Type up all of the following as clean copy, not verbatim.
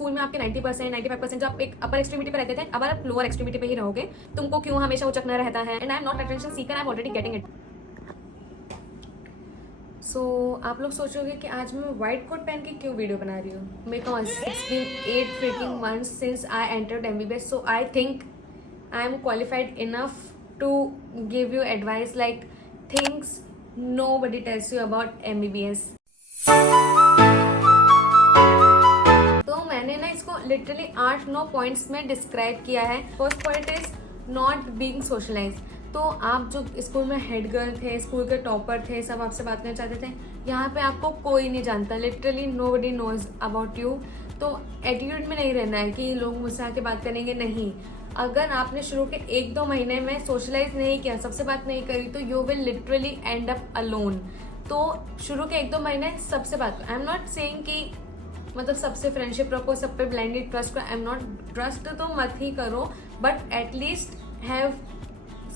School में आपके 90%, 95% जो आप एक अपर एक्सट्रीमिटी पे रहते थे, अब आप लोअर एक्सट्रीमिटी पे ही रहोगे। तुमको क्यों हमेशा उचकना रहता है, and I am not attention seeker, I am already getting it. So आप लोग सोचोगे कि आज मैं व्हाइट कोट पहन के क्यों वीडियो बना रही हूँ, because it's been 8 freaking months since I entered MBBS, so I think I am qualified enough to give you advice like things nobody tells you about MBBS. तो मैंने ना इसको लिटरली 8-9 पॉइंट्स में डिस्क्राइब किया है। First point is not being socialise. तो आप जो स्कूल में हेड गर्ल थे, स्कूल के टॉपर थे, सब आपसे बात करना चाहते थे, यहाँ पे आपको कोई नहीं जानता, literally nobody knows about you. तो एटीट्यूड में नहीं रहना है कि लोग मुझसे आके बात करेंगे, नहीं। अगर आपने शुरू के 1-2 महीने में सोशलाइज नहीं किया, सबसे बात नहीं करी, तो you will literally and up alone. तो शुरू के 1-2 महीने सबसे बात, आई एम नॉट सेइंग कि मतलब सबसे फ्रेंडशिप रखो, सब पे ब्लाइंडली ट्रस्ट करो, आई एम नॉट, ट्रस्ट तो मत ही करो, बट एटलीस्ट हैव,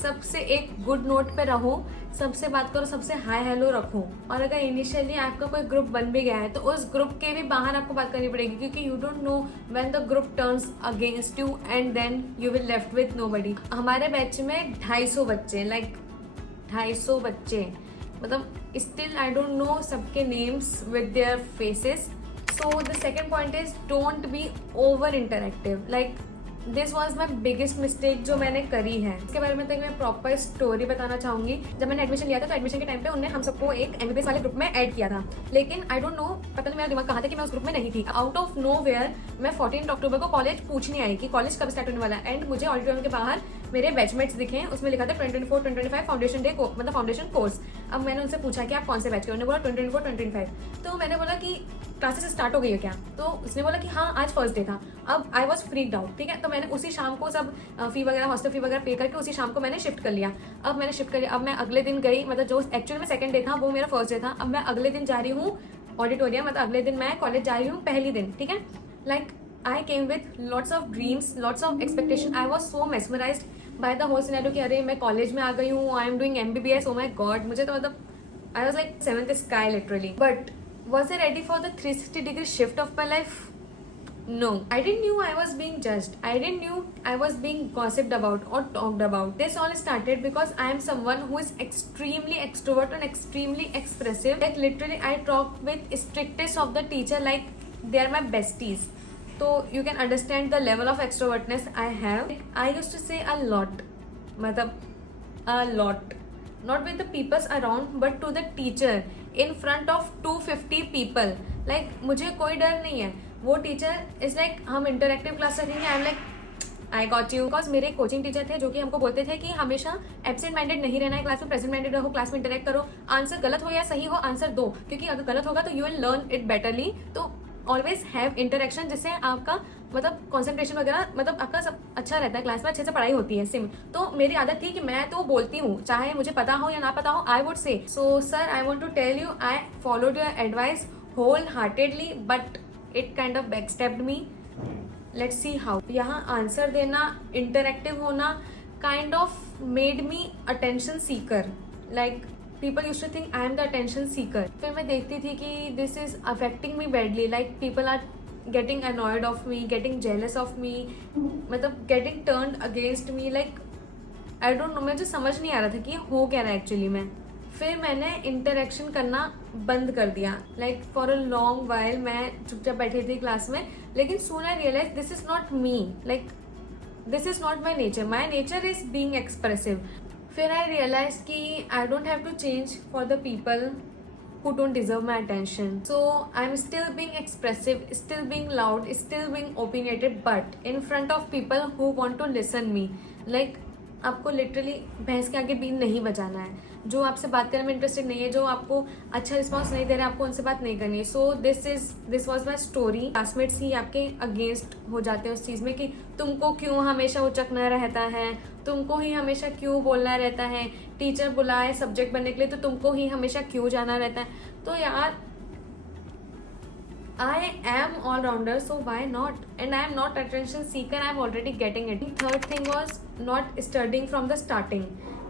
सबसे एक गुड नोट पे रहो, सबसे बात करो, सबसे हाय हेलो रखो। और अगर इनिशियली आपका कोई ग्रुप बन भी गया है तो उस ग्रुप के भी बाहर आपको बात करनी पड़ेगी, क्योंकि you don't know when the group turns against you and then you will left with nobody. हमारे बैच में 250 बच्चे, लाइक 250 बच्चे, मतलब स्टिल आई डोंट नो सबके names with their faces. So the second point is don't be over interactive. Like this was my biggest mistake जो मैंने करी है। इसके बारे में तो मैं प्रॉपर स्टोरी बताना चाहूंगी। जब मैंने एडमिशन लिया था तो एडमिशन के टाइम पे उन्होंने हम सबको एक MBBS वाले ग्रुप में ऐड किया था, लेकिन आई डोंट नो, पता नहीं मेरा दिमाग कहाँ था कि मैं उस ग्रुप में नहीं थी। आउट ऑफ नो वेयर मैं 14 अक्टूबर को कॉलेज पूछने आई कि कॉलेज कब स्टार्ट होने वाला है, एंड मुझे ऑडिटोरियम के बाहर मेरे बैचमेट्स दिखे, उसमें लिखा था 2024-2025 फाउंडेशन डे, मतलब फाउंडेशन कोर्स। अब मैंने उनसे पूछा कि आप कौन से बैच के, उन्होंने बोला 2024-2025। तो मैंने बोला कि क्लासेस स्टार्ट हो गई है क्या, तो उसने बोला कि हाँ आज फर्स्ट डे था। अब आई वॉज फ्रीक्ड आउट, ठीक है। तो मैंने उसी शाम को सब फी वगैरह, हॉस्टल फी वगैरह पे करके उसी शाम को मैंने शिफ्ट कर लिया। अब मैंने शिफ्ट कर लिया, अब मैं अगले दिन गई, मतलब जो एक्चुअल में सेकंड डे था वो मेरा फर्स्ट डे था। अब मैं अगले दिन जा रही हूँ ऑडिटोरियम, मतलब अगले दिन मैं कॉलेज जा रही हूँ पहली दिन, ठीक है। Like I came with lots of dreams, lots of expectation. I was so mesmerised by the whole scenario कि अरे मैं कॉलेज में आ गई हूँ, I am doing MBBS, oh my god. मुझे तो मतलब I was like 7th sky literally. But was I ready for the 360-degree shift of my life? No. I didn't knew I was being judged. I didn't knew I was being gossiped about or talked about. This all started because I am someone who is extremely extrovert and extremely expressive. Like literally I talk with strictest of the teacher like they are my besties. So you can understand the level of extrovertness I have. I used to say a lot. मतलब a lot. Not with the peoples around but to the teacher in front of 250 people. Like मुझे कोई डर नहीं है। वो teacher is like हम interactive class रखेंगे, I am like I got you. Because मेरे कोचिंग टीचर थे जो कि हमको बोलते थे कि हमेशा एब्सेंट माइंडेड नहीं रहना है क्लास में, प्रेजेंट माइंडेड रहो, क्लास में इंटरेक्ट करो, आंसर गलत हो या सही हो आंसर दो, क्योंकि अगर गलत होगा तो you will learn it betterly. तो ऑलवेज हैव इंटरेक्शन, जिससे आपका मतलब कॉन्सेंट्रेशन वगैरह, मतलब आपका सब अच्छा रहता है, क्लास में अच्छे से पढ़ाई होती है। सिम तो मेरी आदत थी कि मैं तो बोलती हूँ, चाहे मुझे पता हो या ना पता हो, I would say. So sir I want to tell you, I followed your advice wholeheartedly, but it kind of backstepped me. Let's see how. यहाँ आंसर देना, इंटरेक्टिव होना kind of made me attention seeker. Like people used to think I am the attention seeker. फिर मैं देखती थी कि this is affecting me badly, like people are getting annoyed of me, getting jealous of me, मतलब getting turned against me, like I don't know, मुझे समझ नहीं आ रहा था कि हो क्या रहा है एक्चुअली में। फिर मैंने इंटरेक्शन करना बंद कर दिया, like for a long while मैं चुपचाप बैठी थी क्लास में, लेकिन soon I realize this is not me, like this is not my nature is being expressive. फिर आई रियलाइज कि I don't have to change for the people who don't deserve my attention. So I'm still being expressive, still being loud, still being opinionated, but in front of people who want to listen me. Like आपको literally भैंस के आगे been नहीं बजाना है। जो आपसे बात करने में इंटरेस्टेड नहीं है, जो आपको अच्छा रिस्पॉन्स नहीं दे रहा है, आपको उनसे बात नहीं करनी है। So this was my story. Classmates ही आपके अगेंस्ट हो जाते हैं उस चीज़ में कि तुमको क्यों हमेशा उचकना रहता है, तुमको ही हमेशा क्यों बोलना रहता है, टीचर बुलाए सब्जेक्ट बनने के लिए तो तुमको ही हमेशा क्यों जाना रहता है। तो यार I am all-rounder, so why not? And I am not attention seeker, I am already getting it. Third thing was not studying from the starting.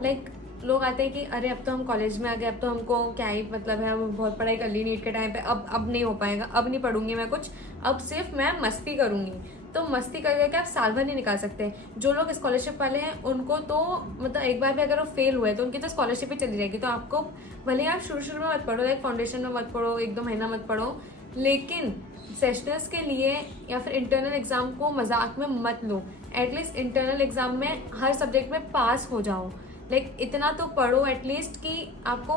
Like लोग आते हैं कि अरे अब तो हम कॉलेज में आ गए, अब तो हमको क्या ही मतलब है, हम बहुत पढ़ाई कर ली नीट के टाइम पे, अब नहीं हो पाएगा, अब नहीं पढ़ूंगी मैं कुछ, अब सिर्फ मैं मस्ती करूँगी। तो मस्ती कर करके आप साल भर नहीं निकाल सकते। जो लोग स्कॉलरशिप वाले हैं उनको तो मतलब एक बार भी अगर वो फेल हुए तो उनकी तो स्कॉलरशिप ही चली जाएगी। तो आपको भले ही आप शुरू में मत पढ़ो, लाइक फाउंडेशन में मत पढ़ो, 1-2 महीना मत पढ़ो, लेकिन सेशनल्स के लिए या फिर इंटरनल एग्जाम को मजाक में मत लो। एटलीस्ट इंटरनल एग्जाम में हर सब्जेक्ट में पास हो जाओ। लाइक इतना तो पढ़ो एटलीस्ट कि आपको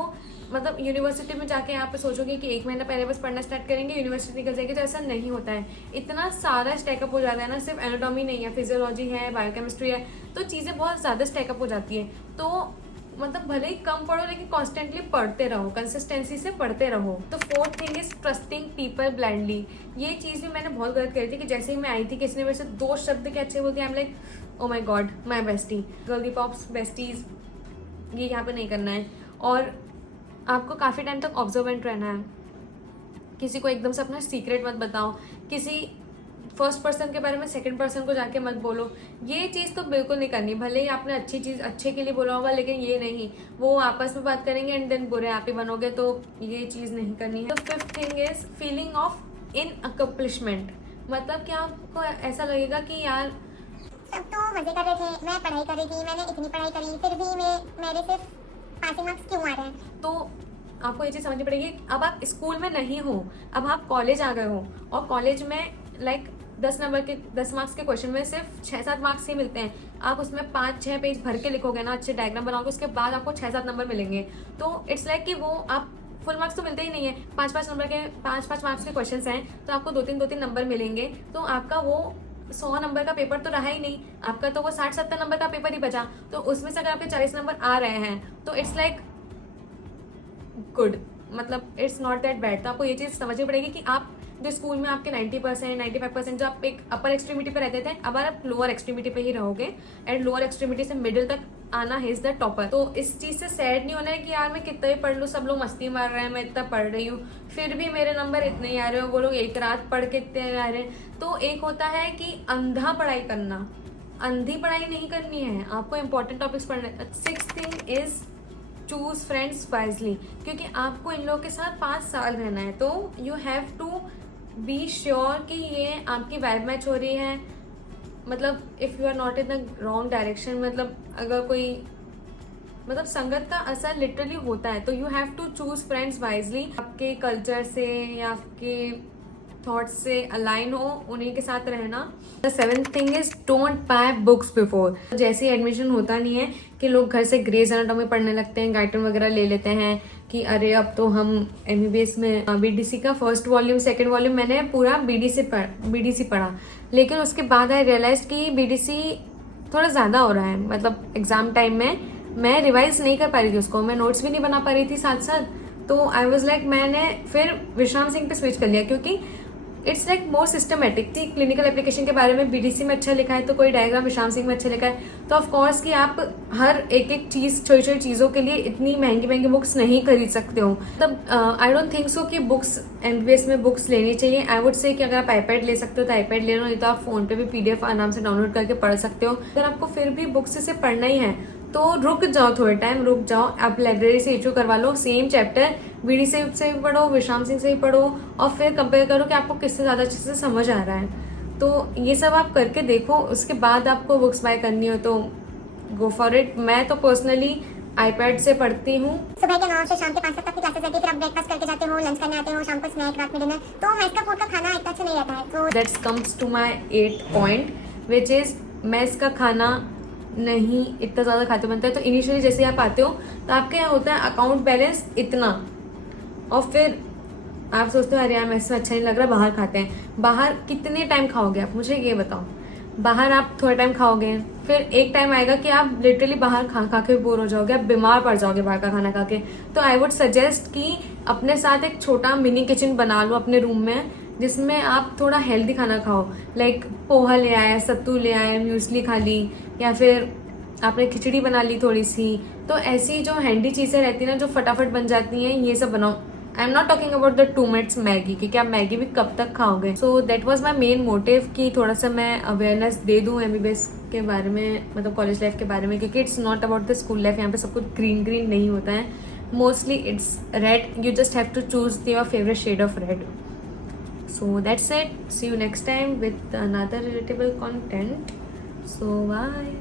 मतलब यूनिवर्सिटी में जाके आप सोचोगे कि 1 महीना पहले बस पढ़ना स्टार्ट करेंगे, यूनिवर्सिटी निकल जाएगी। तो ऐसा नहीं होता है। इतना सारा स्टैकअप हो जाता है ना, सिर्फ एनाटॉमी नहीं है, फिजियोलॉजी है, बायोकेमिस्ट्री है, तो चीज़ें बहुत ज़्यादा स्टैकअप हो जाती है। तो मतलब भले ही कम पढ़ो लेकिन कॉन्स्टेंटली पढ़ते रहो, कंसिस्टेंसी से पढ़ते रहो। तो 4th thing is trusting people blindly. ये चीज़ भी मैंने बहुत गलत करी थी कि जैसे ही मैं आई थी किसी ने मेरे से 2 शब्द के अच्छे बोलती, I am like oh my God my bestie, girly pops besties, ये यहाँ पे नहीं करना है। और आपको काफ़ी टाइम तक ऑब्जर्वेंट रहना है। किसी को एकदम से अपना सीक्रेट मत बताओ, किसी फर्स्ट पर्सन के बारे में सेकंड पर्सन को जाके मत बोलो। ये चीज़ तो बिल्कुल नहीं करनी। भले ही आपने अच्छी चीज़ अच्छे के लिए बोला होगा, लेकिन ये नहीं, वो आपस में बात करेंगे एंड देन बुरे आप ही बनोगे, तो ये चीज़ नहीं करनी है। तो 5th thing is feeling of in accomplishment. मतलब कि आपको ऐसा लगेगा कि यार सब तो मजे कर रहे थे, मैं पढ़ाई कर रही थी, मैंने इतनी पढ़ाई करी, फिर भी मेरे सिर्फ पासिंग मार्क्स क्यों आ रहे हैं। तो आपको ये चीज़ समझनी पड़ेगी। अब आप स्कूल में नहीं हो, अब आप कॉलेज आ गए हो, और कॉलेज में लाइक 10 मार्क्स के क्वेश्चन में सिर्फ 6-7 मार्क्स ही मिलते हैं। आप उसमें 5-6 पेज भर के लिखोगे ना, अच्छे डायग्राम बनाओगे, उसके बाद आपको 6-7 नंबर मिलेंगे। तो इट्स लाइक कि वो आप फुल मार्क्स तो मिलते ही नहीं है। 5-5 मार्क्स के क्वेश्चन हैं, तो आपको 2-3 नंबर मिलेंगे। तो आपका वो 100 नंबर का पेपर तो रहा ही नहीं, आपका तो वो 60-70 नंबर का पेपर ही बचा। तो उसमें से अगर आपके 40 नंबर आ रहे हैं तो इट्स लाइक गुड, मतलब इट्स नॉट दैट बैड। तो आपको ये चीज़ समझनी पड़ेगी कि आप जो स्कूल में आपके 90%, 95% जो आप एक अपर एक्सट्रीमिटी पे रहते थे, अब आप लोअर एक्सट्रीमिटी पे ही रहोगे, एंड लोअर एक्सट्रीमिटी से मिडिल तक आना इज द टॉपर। तो इस चीज़ से सैड नहीं होना है कि यार मैं कितना ही पढ़ लूँ, सब लोग मस्ती मार रहे हैं, मैं इतना पढ़ रही हूँ, फिर भी मेरे नंबर इतने ही आ रहे हो, वो लोग एक रात पढ़ के इतने आ रहे हैं। तो एक होता है कि अंधा पढ़ाई करना, अंधी पढ़ाई नहीं करनी है, आपको इंपॉर्टेंट टॉपिक्स पढ़ने। 6th thing is choose friends wisely, क्योंकि आपको इन लोगों के साथ 5 साल रहना है। तो you have to be sure कि ये आपकी वाइब मैच हो रही है। मतलब if you are not in the wrong direction, मतलब अगर कोई मतलब संगत का असर लिटरली होता है। तो you have to choose friends wisely, आपके कल्चर से या आपके थॉट्स से अलाइन हो, उन्हीं के साथ रहना। The 7th thing is don't buy books before. जैसे एडमिशन होता नहीं है कि लोग घर से ग्रेज एनाटॉमी पढ़ने लगते हैं, गाइटन वगैरह ले लेते हैं कि अरे अब तो हम MBBS में BDC का 1st वॉल्यूम 2nd वॉल्यूम मैंने पूरा BDC पढ़ा, लेकिन उसके बाद आई रियलाइज कि BDC थोड़ा ज़्यादा हो रहा है। मतलब एग्जाम टाइम में मैं रिवाइज नहीं कर पा रही थी उसको, मैं नोट्स भी नहीं बना पा रही थी साथ साथ। तो आई वॉज लाइक मैंने फिर विश्राम सिंह पे स्विच कर लिया, क्योंकि इट्स लाइक मोर सिस्टमेटिक थी। क्लिनिकल एप्लीकेशन के बारे में BDC में अच्छा लिखा है, तो कोई डायग्राम विश्राम सिंह में अच्छा लिखा है। तो ऑफ कोर्स कि आप हर एक चीज़, छोटी छोटी चीज़ों के लिए इतनी महंगी बुक्स नहीं खरीद सकते हो। मतलब आई डोंट थिंक सो कि बुक्स MBBS में बुक्स लेनी चाहिए। आई वुड से कि अगर आप iPad ले सकते हो तो iPad ले लो, नहीं तो आप फ़ोन पे भी PDF आराम से डाउनलोड करके पढ़ सकते हो। अगर आपको फिर भी बुक्स से पढ़ना ही है तो रुक जाओ, थोड़े टाइम रुक जाओ, आप लाइब्रेरी से इशू करवा लो, सेम चैप्टर BDC से भी पढ़ो, विश्राम सिंह से भी पढ़ो, और फिर कंपेयर करो कि आपको किससे ज़्यादा अच्छे से समझ आ रहा है। तो ये सब आप करके देखो, उसके बाद आपको बुक्स बाय करनी हो तो गो फॉर इट। मैं तो पर्सनली iPad से पढ़ती हूँ। सुबह के 9 से शाम के 5 तक की क्लासेस रहती है, फिर आप ब्रेकफास्ट करके जाते हो, लंच करने आते हो, शाम को स्नैक, रात में डिनर। तो मेस का फूड का खाना इतना अच्छा नहीं रहता है। तो that's comes to my 8th point, which is mess का खाना नहीं इतना ज़्यादा खाते बनता है। तो इनिशियली जैसे आप आते हो तो आपके यहाँ होता है अकाउंट बैलेंस इतना, और फिर आप सोचते हो अरे यार मेस में अच्छा नहीं लग रहा, बाहर खाते हैं। बाहर कितने टाइम खाओगे आप, मुझे ये बताओ। बाहर आप थोड़ा टाइम खाओगे, फिर एक टाइम आएगा कि आप लिटरली बाहर खा के बोर हो जाओगे, आप बीमार पड़ जाओगे बाहर का खाना खा के। तो आई वुड सजेस्ट कि अपने साथ एक छोटा मिनी किचन बना लो अपने रूम में, जिसमें आप थोड़ा हेल्दी खाना खाओ। लाइक पोहा ले आए, सत्तू ले आए, म्यूसली खा ली, या फिर आपने खिचड़ी बना ली थोड़ी सी। तो ऐसी जो हैंडी चीज़ें रहती हैं ना, जो फटाफट बन जाती हैं, ये सब बनाओ। आई am not talking about the 2 minutes Maggi, क्योंकि आप मैगी भी कब तक खाओगे। So that was my main motive कि थोड़ा सा मैं अवेयरनेस दे दूँ MBBS के बारे में, मतलब कॉलेज लाइफ के बारे में, क्योंकि it's not about the school life. यहाँ पे सब कुछ ग्रीन नहीं होता है, mostly it's red. You just have to choose your favourite shade of red. So that's it. See you next time with another relatable content. So bye.